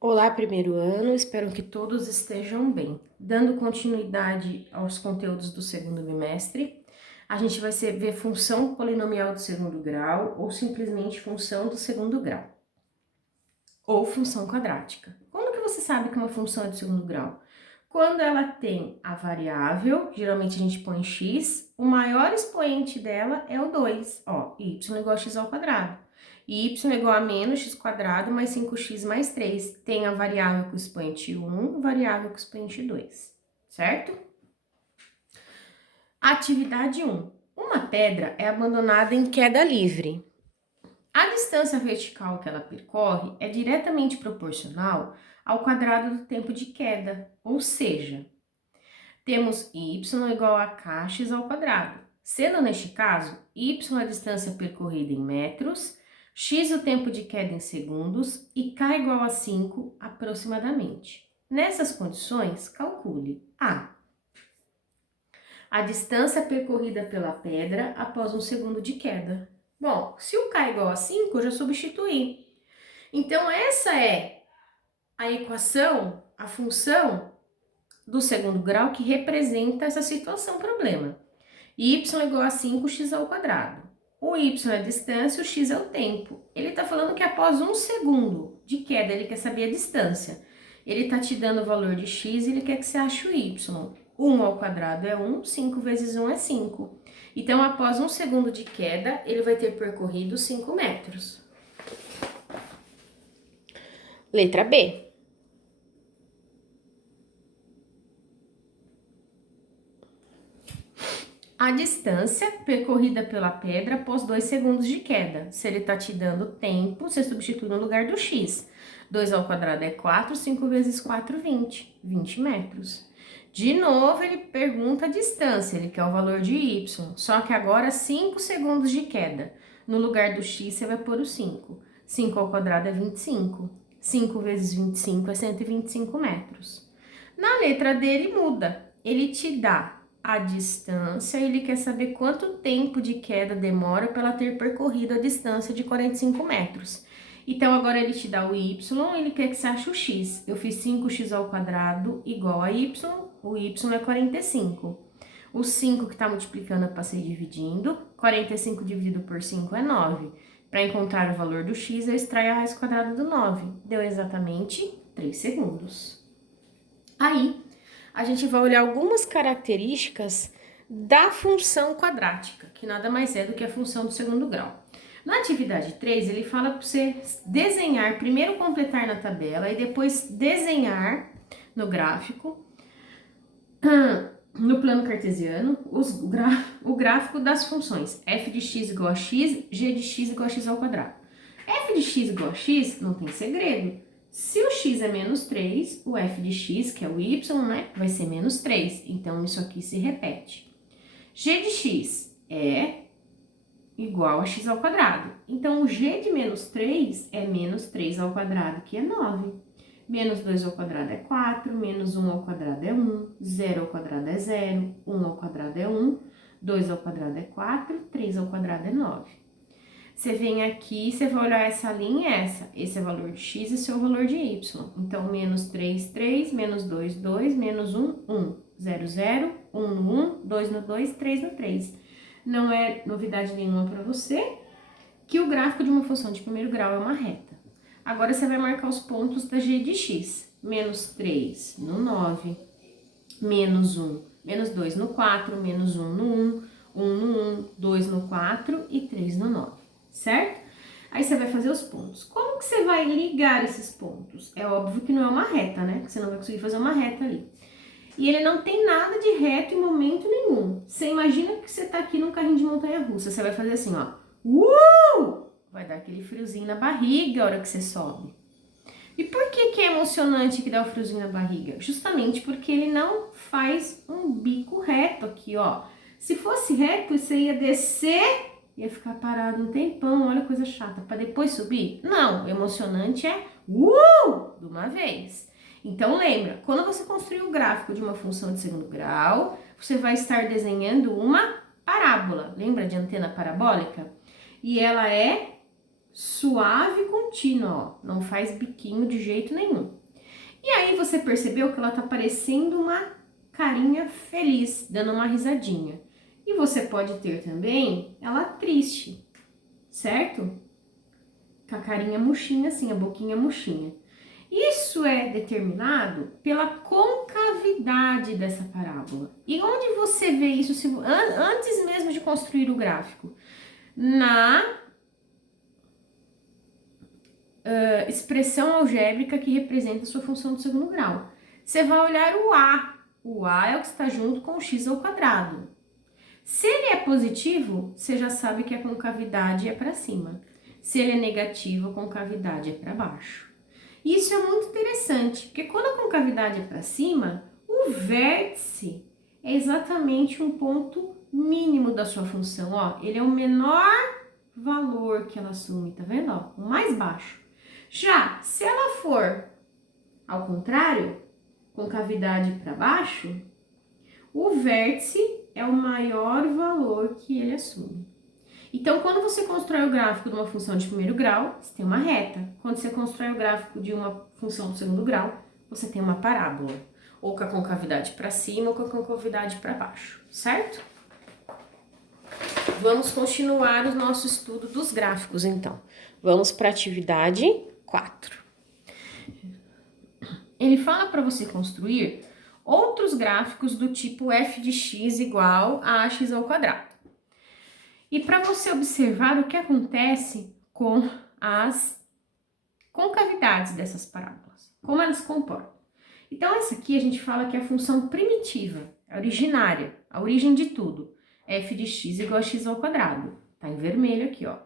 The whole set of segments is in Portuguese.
Olá, primeiro ano, espero que todos estejam bem. Dando continuidade aos conteúdos do segundo bimestre, a gente vai ver função polinomial do segundo grau ou simplesmente função do segundo grau, ou função quadrática. Quando que você sabe que uma função é do segundo grau? Quando ela tem a variável, geralmente a gente põe x, o maior expoente dela é o 2, ó, y igual a x ao quadrado. Y igual a menos x quadrado mais 5x mais 3. Tem a variável com expoente 1, variável com expoente 2, certo? Atividade 1. Uma pedra é abandonada em queda livre. A distância vertical que ela percorre é diretamente proporcional ao quadrado do tempo de queda, ou seja, temos y igual a kx ao quadrado. Sendo neste caso, y a distância percorrida em metros, x o tempo de queda em segundos e k igual a 5 aproximadamente. Nessas condições, calcule a distância percorrida pela pedra após um segundo de queda. Bom, se o k é igual a 5, eu já substituí. Então, essa é a equação, a função do segundo grau que representa essa situação, problema. Y igual a 5x ao quadrado. O y é a distância, o x é o tempo. Ele está falando que após um segundo de queda, ele quer saber a distância. Ele está te dando o valor de x e ele quer que você ache o y. 1 ao quadrado é 1, 5 vezes 1 é 5. Então, após um segundo de queda, ele vai ter percorrido 5 metros. Letra B. A distância percorrida pela pedra após 2 segundos de queda. Se ele está te dando tempo, você substitui no lugar do x. 2 ao quadrado é 4, 5 vezes 4, 20. 20 metros. De novo, ele pergunta a distância, ele quer o valor de y. Só que agora 5 segundos de queda. No lugar do x, você vai pôr o 5. 5 ao quadrado é 25. 5 vezes 25 é 125 metros. Na letra D, ele muda. Ele te dá a distância, ele quer saber quanto tempo de queda demora para ela ter percorrido a distância de 45 metros. Então, agora ele te dá o y, ele quer que você ache o x. Eu fiz 5x ao quadrado igual a y, o y é 45. O 5 que está multiplicando eu passei dividindo, 45 dividido por 5 é 9. Para encontrar o valor do x, eu extraio a raiz quadrada do 9. Deu exatamente 3 segundos. Aí, a gente vai olhar algumas características da função quadrática, que nada mais é do que a função do segundo grau. Na atividade 3, ele fala para você desenhar, primeiro completar na tabela e depois desenhar no gráfico, no plano cartesiano, o gráfico das funções f de x igual a x, g de x igual a x ao quadrado. F de x igual a x não tem segredo. Se o x é menos 3, o f de x, que é o y, né, vai ser menos 3. Então, isso aqui se repete. G de x é igual a x ao quadrado. Então, o g de menos 3 é menos 3 ao quadrado, que é 9. Menos 2 ao quadrado é 4, menos 1 ao quadrado é 1, 0 ao quadrado é 0, 1 ao quadrado é 1, 2 ao quadrado é 4, 3 ao quadrado é 9. Você vem aqui, você vai olhar essa linha e essa. Esse é o valor de x e esse é o valor de y. Então, menos 3, 3, menos 2, 2, menos 1, 1. 0, 0, 1 no 1, 2 no 2, 3 no 3. Não é novidade nenhuma para você que o gráfico de uma função de primeiro grau é uma reta. Agora, você vai marcar os pontos da g de x. Menos 3 no 9, menos 1, menos 2 no 4, menos 1 no 1, 1 no 1, 2 no 4 e 3 no 9. Certo? Aí você vai fazer os pontos. Como que você vai ligar esses pontos? É óbvio que não é uma reta, né? Porque você não vai conseguir fazer uma reta ali. E ele não tem nada de reto em momento nenhum. Você imagina que você tá aqui num carrinho de montanha-russa. Você vai fazer assim, ó. Vai dar aquele friozinho na barriga a hora que você sobe. E por que é emocionante que dá o friozinho na barriga? Justamente porque ele não faz um bico reto aqui, ó. Se fosse reto, você ia descer, ia ficar parado um tempão, olha que coisa chata, para depois subir? Não, o emocionante é de uma vez. Então lembra, quando você construir o gráfico de uma função de segundo grau, você vai estar desenhando uma parábola. Lembra de antena parabólica? E ela é suave e contínua, ó. Não faz biquinho de jeito nenhum. E aí você percebeu que ela tá parecendo uma carinha feliz, dando uma risadinha. E você pode ter também ela triste, certo? Com a carinha murchinha assim, a boquinha murchinha. Isso é determinado pela concavidade dessa parábola. E onde você vê isso antes mesmo de construir o gráfico? Na expressão algébrica que representa a sua função do segundo grau. Você vai olhar o A. O A é o que está junto com o x ao quadrado. Se ele é positivo, você já sabe que a concavidade é para cima. Se ele é negativo, a concavidade é para baixo. Isso é muito interessante, porque quando a concavidade é para cima, o vértice é exatamente um ponto mínimo da sua função. Ó, ele é o menor valor que ela assume, tá vendo? Ó, o mais baixo. Já, se ela for ao contrário, concavidade para baixo, o vértice é o maior valor que ele assume. Então, quando você constrói o gráfico de uma função de primeiro grau, você tem uma reta. Quando você constrói o gráfico de uma função de segundo grau, você tem uma parábola. Ou com a concavidade para cima ou com a concavidade para baixo, certo? Vamos continuar o nosso estudo dos gráficos, então. Vamos para a atividade 4. Ele fala para você construir outros gráficos do tipo f de x igual a ax ao quadrado. E para você observar o que acontece com as concavidades dessas parábolas, como elas se comportam. Então, essa aqui a gente fala que é a função primitiva, a originária, a origem de tudo. F de x igual a x ao quadrado. Tá em vermelho aqui, ó.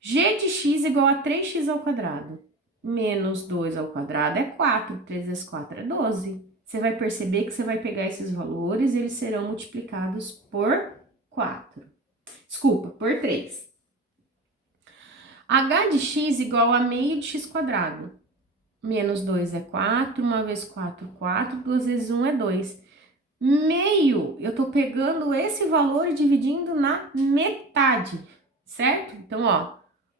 G de x igual a 3x ao quadrado. Menos 2 ao quadrado é 4, 3 vezes 4 é 12. Você vai perceber que você vai pegar esses valores e eles serão multiplicados por 4. Desculpa, por 3. H de x igual a meio de x quadrado. Menos 2 é 4, 1 vezes 4, 4, 2 vezes 1 é 2. Meio, eu tô pegando esse valor e dividindo na metade, certo? Então, ó,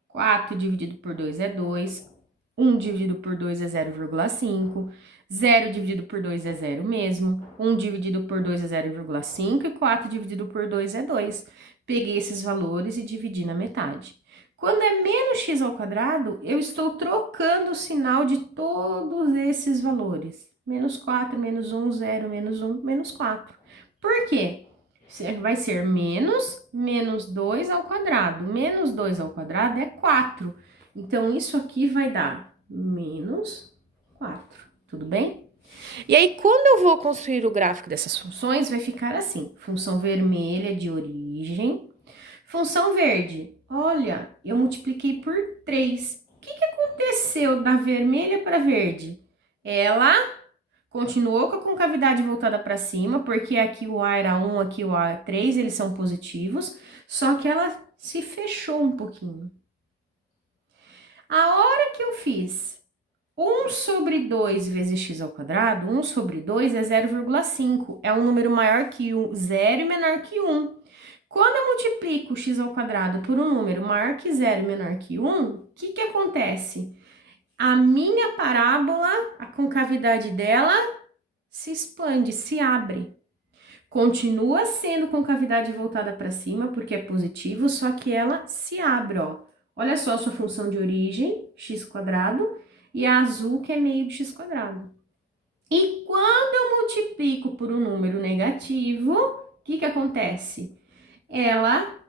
4 dividido por 2 é 2, 1 dividido por 2 é 0,5, 0 dividido por 2 é 0 mesmo, 1 dividido por 2 é 0,5 e 4 dividido por 2 é 2. Peguei esses valores e dividi na metade. Quando é menos x ao quadrado, eu estou trocando o sinal de todos esses valores. Menos 4, menos 1, 0, menos 1, menos 4. Por quê? Vai ser menos 2 ao quadrado. Menos 2 ao quadrado é 4. Então, isso aqui vai dar menos 4. Tudo bem? E aí, quando eu vou construir o gráfico dessas funções, vai ficar assim. Função vermelha de origem. Função verde. Olha, eu multipliquei por 3. O que aconteceu da vermelha para verde? Ela continuou com a concavidade voltada para cima, porque aqui o A era 1, aqui o A é 3, eles são positivos, só que ela se fechou um pouquinho. A hora que eu fiz 1 sobre 2 vezes x ao quadrado, 1 sobre 2 é 0,5, é um número maior que 0 e menor que 1. Quando eu multiplico x ao quadrado por um número maior que 0 e menor que 1, o que acontece? A minha parábola, a concavidade dela se expande, se abre. Continua sendo concavidade voltada para cima, porque é positivo, só que ela se abre, ó. Olha só a sua função de origem, x quadrado, e a azul que é meio de x quadrado. E quando eu multiplico por um número negativo, o que acontece? Ela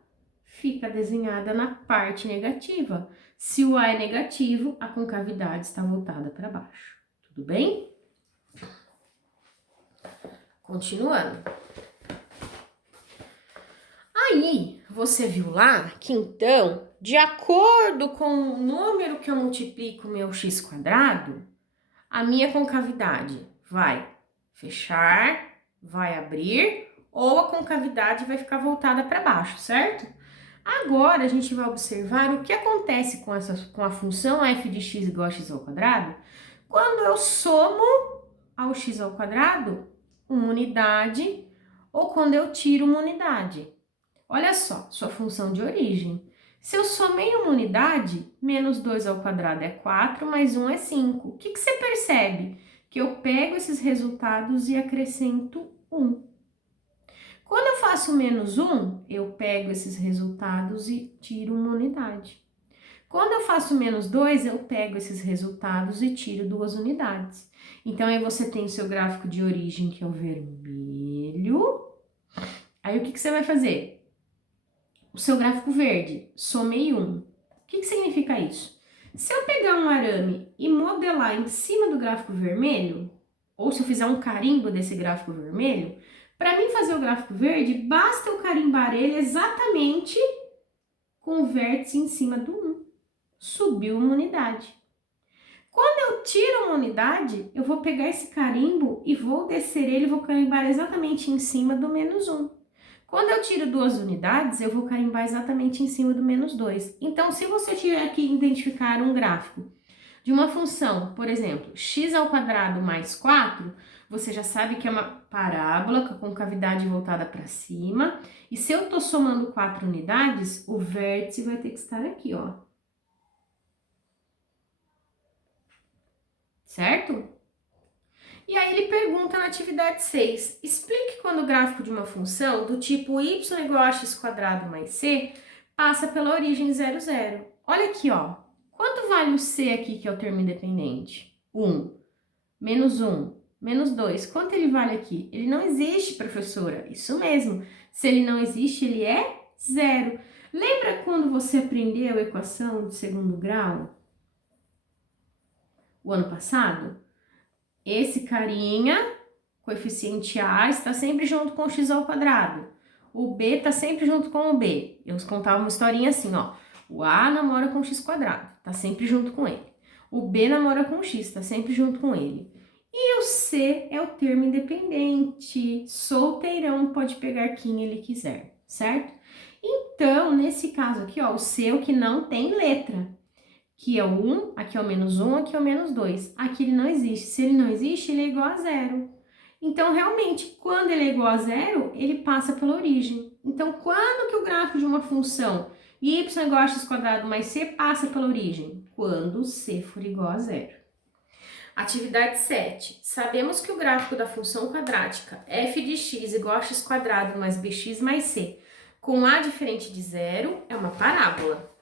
fica desenhada na parte negativa. Se o A é negativo, a concavidade está voltada para baixo. Tudo bem? Continuando. Aí, você viu lá que então, de acordo com o número que eu multiplico meu x quadrado, a minha concavidade vai fechar, vai abrir, ou a concavidade vai ficar voltada para baixo, certo? Agora, a gente vai observar o que acontece com a função f de x igual a x ao quadrado quando eu somo ao x ao quadrado uma unidade ou quando eu tiro uma unidade. Olha só, sua função de origem. Se eu somei uma unidade, menos 2 ao quadrado é 4, mais 1 é 5. O que você percebe? Que eu pego esses resultados e acrescento 1. Quando eu faço menos 1, eu pego esses resultados e tiro uma unidade. Quando eu faço menos 2, eu pego esses resultados e tiro 2 unidades. Então, aí você tem o seu gráfico de origem, que é o vermelho. Aí, o que você vai fazer? O seu gráfico verde, somei 1. O que significa isso? Se eu pegar um arame e modelar em cima do gráfico vermelho, ou se eu fizer um carimbo desse gráfico vermelho, para mim fazer o gráfico verde, basta eu carimbar ele exatamente com o vértice em cima do 1. Subiu uma unidade. Quando eu tiro uma unidade, eu vou pegar esse carimbo e vou descer ele, vou carimbar exatamente em cima do menos 1. Quando eu tiro 2 unidades, eu vou carimbar exatamente em cima do menos 2. Então, se você tiver que identificar um gráfico de uma função, por exemplo, x ao quadrado mais 4, você já sabe que é uma parábola com a concavidade voltada para cima. E se eu estou somando 4 unidades, o vértice vai ter que estar aqui, ó. Certo? E aí ele pergunta na atividade 6, explique quando o gráfico de uma função do tipo y igual a x² mais c passa pela origem 0, 0. Olha aqui, ó. Quanto vale o c aqui, que é o termo independente? 1. Menos 1. Menos 2. Quanto ele vale aqui? Ele não existe, professora. Isso mesmo. Se ele não existe, ele é 0. Lembra quando você aprendeu a equação de segundo grau? O ano passado? Esse carinha, coeficiente A, está sempre junto com o x ao quadrado. O B está sempre junto com o B. Eu contava uma historinha assim, ó. O A namora com o x², está sempre junto com ele. O B namora com o x, está sempre junto com ele. E o C é o termo independente. Solteirão, pode pegar quem ele quiser, certo? Então, nesse caso aqui, ó, o C é o que não tem letra. Aqui é o 1, aqui é o menos 1, aqui é o menos 2. Aqui ele não existe. Se ele não existe, ele é igual a 0. Então, realmente, quando ele é igual a 0, ele passa pela origem. Então, quando que o gráfico de uma função y igual a x² mais c passa pela origem? Quando c for igual a 0. Atividade 7. Sabemos que o gráfico da função quadrática f de x igual a x² mais bx mais c com a diferente de 0 é uma parábola.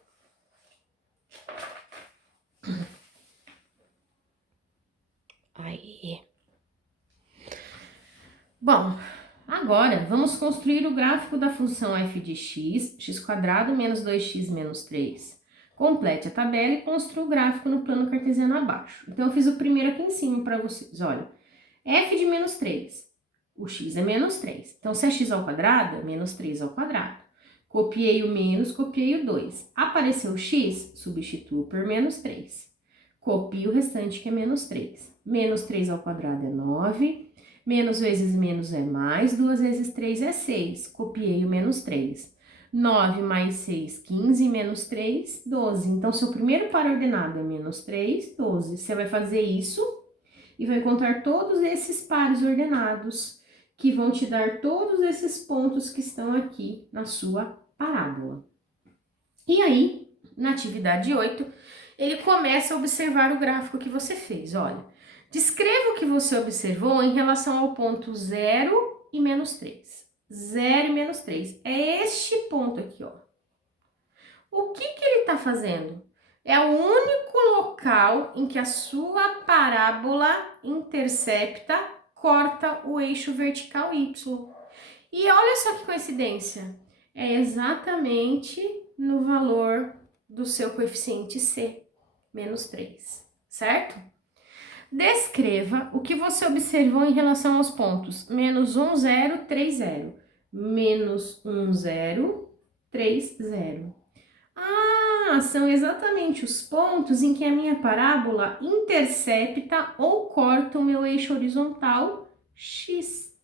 Aí. Bom, agora vamos construir o gráfico da função f de x, x² menos 2x menos 3. Complete a tabela e construa o gráfico no plano cartesiano abaixo. Então, eu fiz o primeiro aqui em cima para vocês. Olha, f de menos 3. O x é menos 3. Então, se é x ao quadrado, é menos 3 ao quadrado. Copiei o menos, copiei o 2. Apareceu o x, substituo por menos 3. Copio o restante, que é menos 3. Menos 3 ao quadrado é 9. Menos vezes menos é mais. 2 vezes 3 é 6. Copiei o menos 3. 9 mais 6, 15. Menos 3, 12. Então, seu primeiro par ordenado é menos 3, 12. Você vai fazer isso e vai contar todos esses pares ordenados, que vão te dar todos esses pontos que estão aqui na sua parábola. E aí, na atividade 8, ele começa a observar o gráfico que você fez. Olha, descreva o que você observou em relação ao ponto 0 e menos 3. 0 e menos 3. É este ponto aqui, ó. O que ele está fazendo? É o único local em que a sua parábola intercepta, corta o eixo vertical Y. E olha só que coincidência. É exatamente no valor do seu coeficiente C, menos 3, certo? Descreva o que você observou em relação aos pontos menos 1, 0, 3, 0. Menos 1, 0, 3, 0. Ah, são exatamente os pontos em que a minha parábola intercepta ou corta o meu eixo horizontal X.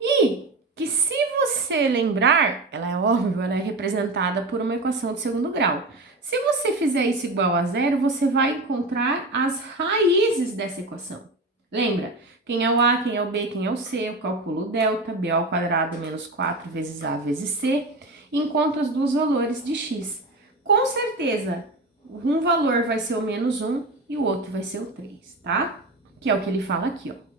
E que, se você lembrar, ela é óbvio, ela é representada por uma equação de segundo grau. Se você fizer isso igual a 0, você vai encontrar as raízes dessa equação. Lembra? Quem é o A, quem é o B, quem é o C, eu calculo o delta, B ao quadrado menos 4 vezes A vezes C. encontro os dois valores de x. Com certeza, um valor vai ser o menos 1 e o outro vai ser o 3, tá? Que é o que ele fala aqui, ó.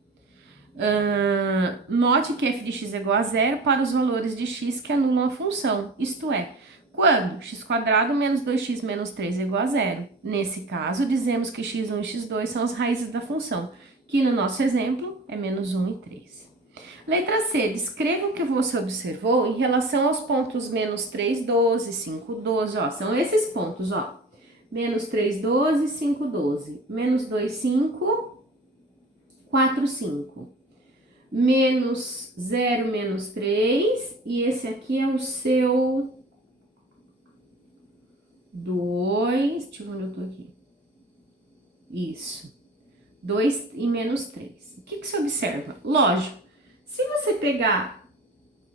Note que f de x é igual a zero para os valores de x que anulam a função, isto é, quando x² menos 2x menos 3 é igual a zero. Nesse caso, dizemos que x1 e x2 são as raízes da função, que no nosso exemplo é menos 1 e 3. Letra C, descreva o que você observou em relação aos pontos menos 3, 12, 5, 12, ó, são esses pontos, ó. Menos 3, 12, 5, 12, menos 2, 5, 4, 5. Menos 0, menos 3, e esse aqui é o seu 2, deixa eu ver onde eu tô aqui. Isso, 2 e menos 3. O que você observa? Lógico, se você pegar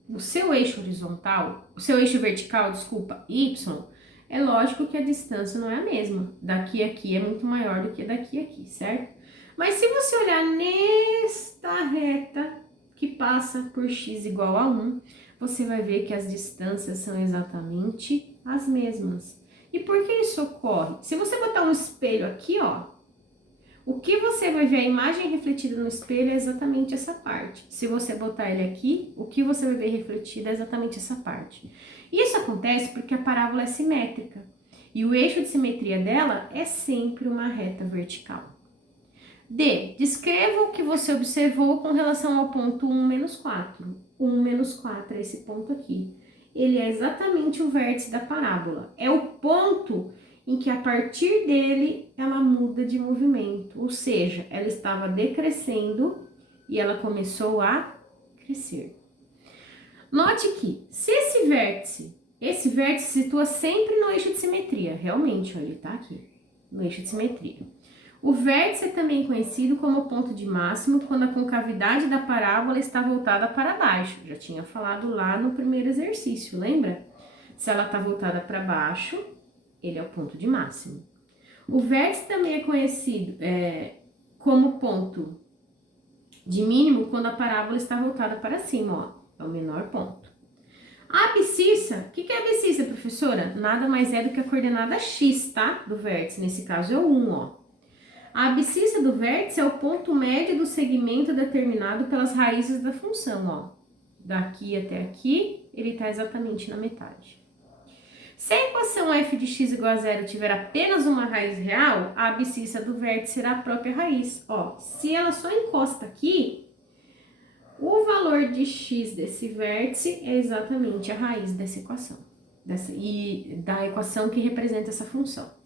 o seu eixo horizontal, o seu eixo vertical, desculpa, y, é lógico que a distância não é a mesma. Daqui a aqui é muito maior do que daqui a aqui, certo? Mas se você olhar nesta reta que passa por x igual a 1, você vai ver que as distâncias são exatamente as mesmas. E por que isso ocorre? Se você botar um espelho aqui, ó, o que você vai ver, a imagem refletida no espelho é exatamente essa parte. Se você botar ele aqui, o que você vai ver refletido é exatamente essa parte. Isso acontece porque a parábola é simétrica e o eixo de simetria dela é sempre uma reta vertical. D. Descreva o que você observou com relação ao ponto 1, menos 4. 1, menos 4 é esse ponto aqui. Ele é exatamente o vértice da parábola. É o ponto em que a partir dele ela muda de movimento. Ou seja, ela estava decrescendo e ela começou a crescer. Note que se esse vértice se situa sempre no eixo de simetria. Realmente, ó, ele está aqui, no eixo de simetria. O vértice é também conhecido como ponto de máximo quando a concavidade da parábola está voltada para baixo. Já tinha falado lá no primeiro exercício, lembra? Se ela está voltada para baixo, ele é o ponto de máximo. O vértice também é conhecido como ponto de mínimo quando a parábola está voltada para cima, ó, é o menor ponto. A abscissa, o que é abscissa, professora? Nada mais é do que a coordenada x, tá? Do vértice, nesse caso é o 1, ó. A abscissa do vértice é o ponto médio do segmento determinado pelas raízes da função, ó. Daqui até aqui, ele está exatamente na metade. Se a equação f de x igual a zero tiver apenas uma raiz real, a abscissa do vértice será a própria raiz. Ó, se ela só encosta aqui, o valor de x desse vértice é exatamente a raiz dessa equação. E da equação que representa essa função.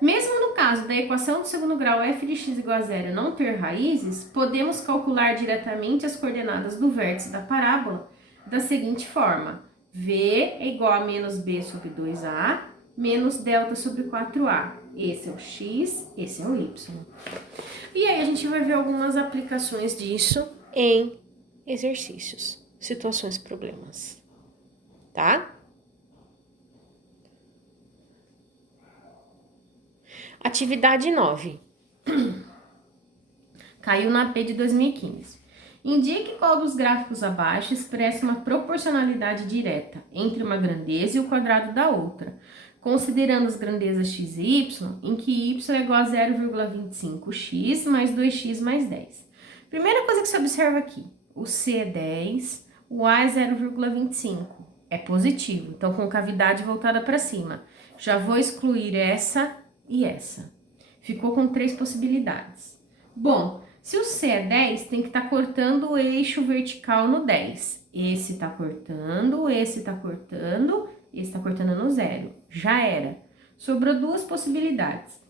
Mesmo no caso da equação do segundo grau f de x igual a zero não ter raízes, podemos calcular diretamente as coordenadas do vértice da parábola da seguinte forma: v é igual a menos b sobre 2a menos delta sobre 4a. Esse é o x, esse é o y. E aí a gente vai ver algumas aplicações disso em exercícios, situações, problemas, tá? Atividade 9. Caiu na AP de 2015. Indique qual dos gráficos abaixo expressa uma proporcionalidade direta entre uma grandeza e o quadrado da outra, considerando as grandezas x e y, em que y é igual a 0,25x mais 2x mais 10. Primeira coisa que você observa aqui, o C é 10, o A é 0,25. É positivo, então com cavidade voltada para cima. Já vou excluir essa e essa. Ficou com 3 possibilidades. Bom, se o C é 10, tem que estar cortando o eixo vertical no 10. Esse está cortando, esse está cortando, esse está cortando no 0. Já era. Sobrou 2 possibilidades.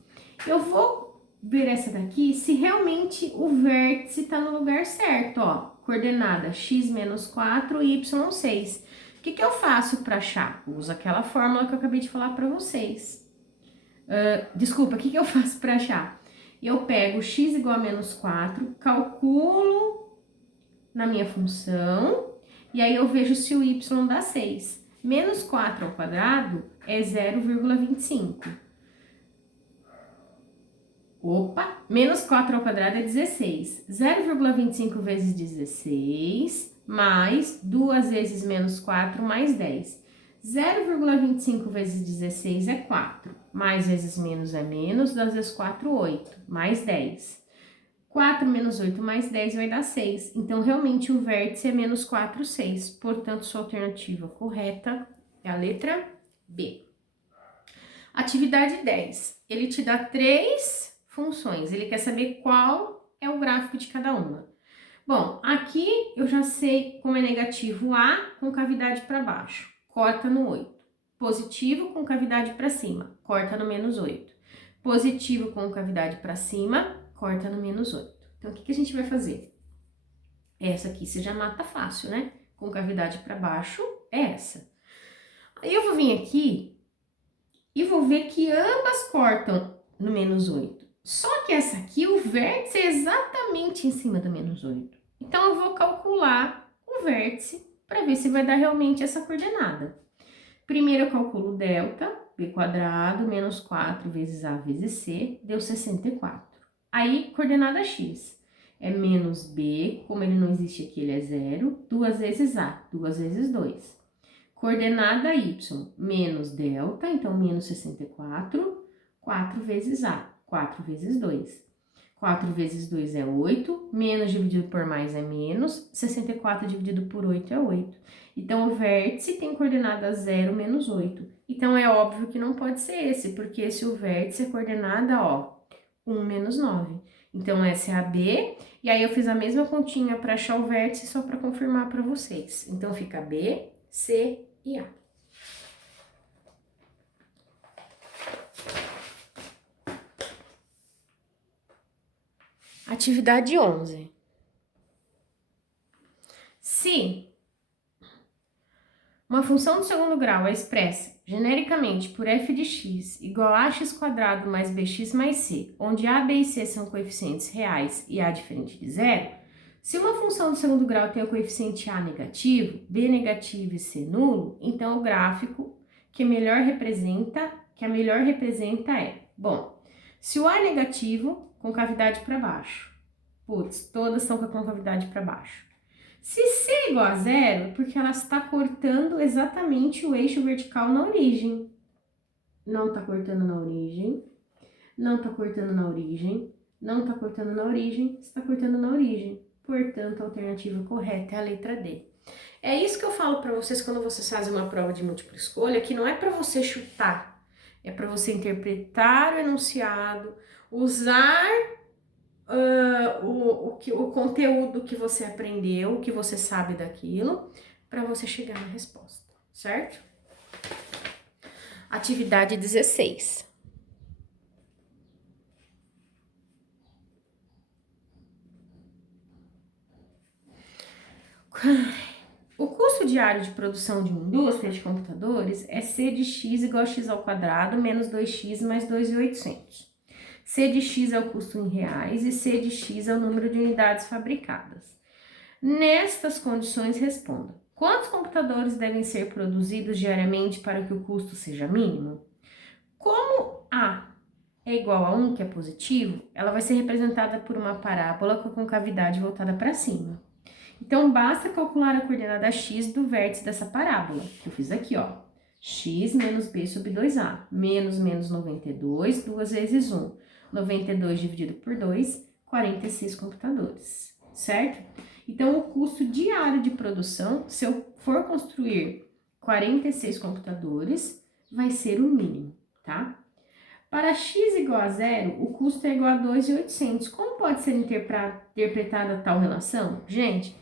Eu vou ver essa daqui se realmente o vértice está no lugar certo, ó. Coordenada x menos 4, y 6. O que eu faço para achar? Uso aquela fórmula que eu acabei de falar para vocês. Desculpa, o que eu faço para achar? Eu pego x igual a menos 4, calculo na minha função, e aí eu vejo se o y dá 6. Menos 4 ao quadrado é 0,25. Opa! Menos 4 ao quadrado é 16. 0,25 vezes 16 mais 2 vezes menos 4 mais 10. 0,25 vezes 16 é 4, mais vezes menos é menos, 2 vezes 4, 8, mais 10. 4 menos 8 mais 10 vai dar 6. Então, realmente, o vértice é menos 4, 6. Portanto, sua alternativa correta é a letra B. Atividade 10. Ele te dá 3 funções. Ele quer saber qual é o gráfico de cada uma. Bom, aqui eu já sei como é negativo A com cavidade para baixo. Corta no 8. Positivo com cavidade para cima. Corta no menos 8. Positivo com cavidade para cima. Corta no menos 8. Então, o que a gente vai fazer? Essa aqui você já mata fácil, né? Com cavidade para baixo, é essa. Aí eu vou vir aqui e vou ver que ambas cortam no menos 8. Só que essa aqui, o vértice é exatamente em cima do menos 8. Então, eu vou calcular o vértice para ver se vai dar realmente essa coordenada. Primeiro, eu calculo delta, b quadrado, menos 4 vezes a vezes c, deu 64. Aí, coordenada x é menos b, como ele não existe aqui, ele é 0, 2 vezes a, 2 vezes 2. Coordenada y, menos delta, então menos 64, 4 vezes a, 4 vezes 2. 4 vezes 2 é 8, menos dividido por mais é menos, 64 dividido por 8 é 8. Então, o vértice tem coordenada 0, menos 8. Então, é óbvio que não pode ser esse, porque esse o vértice é coordenada, ó, 1 menos 9. Então, essa é a B, e aí eu fiz a mesma continha para achar o vértice, só para confirmar para vocês. Então, fica B, C e A. Atividade 11. Se uma função do segundo grau é expressa genericamente por f de x igual a x quadrado mais bx mais c, onde a, b e c são coeficientes reais e a diferente de zero, se uma função do segundo grau tem o coeficiente a negativo, b negativo e c nulo, então o gráfico que a melhor representa é, bom, se o a é negativo, com cavidade para baixo, putz, todas são com a concavidade para baixo. Se C é igual a zero, é porque ela está cortando exatamente o eixo vertical na origem. Não está cortando na origem, não está cortando na origem, não está cortando na origem, está cortando na origem. Portanto, a alternativa correta é a letra D. É isso que eu falo para vocês quando vocês fazem uma prova de múltipla escolha, que não é para você chutar, é para você interpretar o enunciado, usar o conteúdo que você aprendeu, o que você sabe daquilo, para você chegar na resposta, certo? Atividade 16. O custo diário de produção de uma indústria de computadores é C de x igual a x ao quadrado menos 2x mais 2.800. C de x é o custo em reais e C de x é o número de unidades fabricadas. Nestas condições, responda: quantos computadores devem ser produzidos diariamente para que o custo seja mínimo? Como A é igual a 1, que é positivo, ela vai ser representada por uma parábola com a concavidade voltada para cima. Então, basta calcular a coordenada x do vértice dessa parábola, que eu fiz aqui, ó. X menos b sobre 2a, menos 92, 2 vezes 1. 92 dividido por 2, 46 computadores, certo? Então, o custo diário de produção, se eu for construir 46 computadores, vai ser o mínimo, tá? Para x igual a zero, o custo é igual a 2.800. Como pode ser interpretada tal relação? Gente,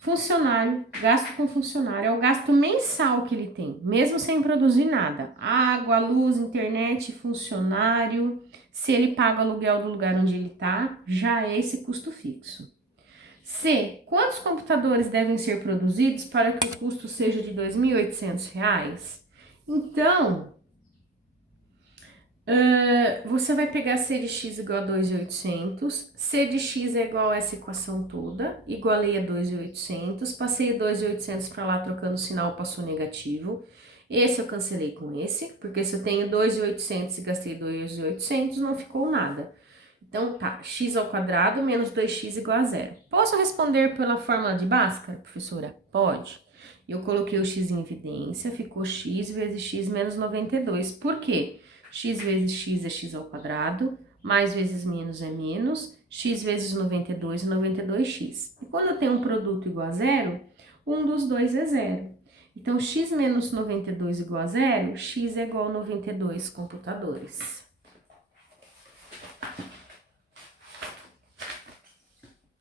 funcionário, gasto com funcionário, é o gasto mensal que ele tem, mesmo sem produzir nada. Água, luz, internet, funcionário. Se ele paga o aluguel do lugar onde ele está, já é esse custo fixo. C. Quantos computadores devem ser produzidos para que o custo seja de R$ 2.800? Então, você vai pegar C de x igual a 2.800, C de x é igual a essa equação toda, igualei a 2.800, passei 2.800 para lá trocando o sinal, passou negativo. Esse eu cancelei com esse, porque se eu tenho 2.800 e gastei 2.800, não ficou nada. Então tá, x ao quadrado menos 2x igual a zero. Posso responder pela fórmula de Bhaskara, professora? Pode. Eu coloquei o x em evidência, ficou x vezes x menos 92. Por quê? X vezes x é x ao quadrado, mais vezes menos é menos, x vezes 92 é 92x. E quando eu tenho um produto igual a zero, um dos dois é zero. Então, x menos 92 igual a zero, x é igual a 92 computadores.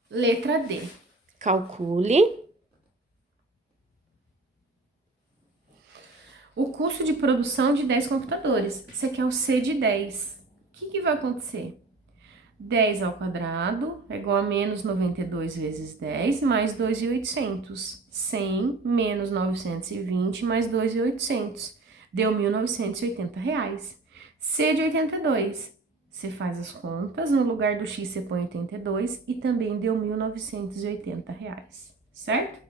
Letra D. Calcule o custo de produção de 10 computadores. Você quer o C de 10. O que vai acontecer? 10 ao quadrado é igual a menos 92 vezes 10 mais 2.800. 100 menos 920 mais 2.800. Deu R$ 1.980. C de 82. Você faz as contas, no lugar do x você põe 82 e também deu R$ 1.980, certo?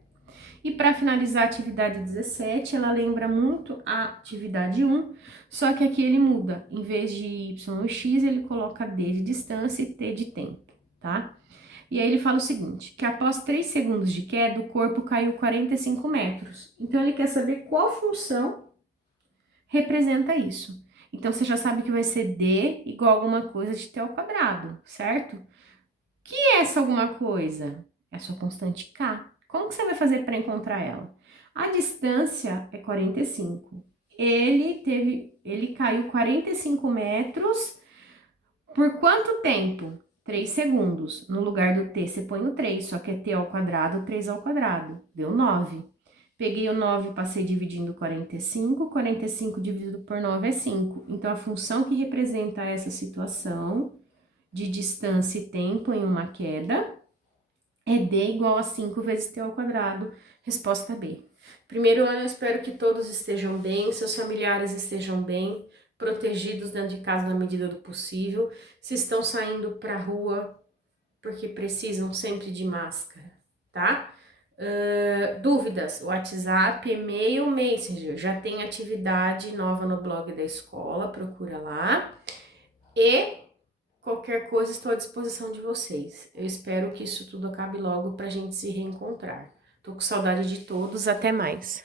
E para finalizar a atividade 17, ela lembra muito a atividade 1, só que aqui ele muda. Em vez de y e x, ele coloca d de distância e t de tempo, tá? E aí ele fala o seguinte, que após 3 segundos de queda, o corpo caiu 45 metros. Então, ele quer saber qual função representa isso. Então, você já sabe que vai ser d igual a alguma coisa de t ao quadrado, certo? Que é essa alguma coisa? É a sua constante k. Como que você vai fazer para encontrar ela? A distância é 45. Ele caiu 45 metros por quanto tempo? 3 segundos. No lugar do t, você põe o 3, só que é t ao quadrado, 3 ao quadrado. Deu 9. Peguei o 9 e passei dividindo 45. 45 dividido por 9 é 5. Então, a função que representa essa situação de distância e tempo em uma queda é d igual a 5 vezes t ao quadrado. Resposta B. Primeiro ano, eu espero que todos estejam bem, seus familiares estejam bem, protegidos dentro de casa na medida do possível. Se estão saindo para a rua, porque precisam sempre de máscara, tá? Dúvidas, WhatsApp, e-mail, Messenger. Já tem atividade nova no blog da escola, procura lá. E qualquer coisa, estou à disposição de vocês. Eu espero que isso tudo acabe logo para a gente se reencontrar. Tô com saudade de todos, até mais.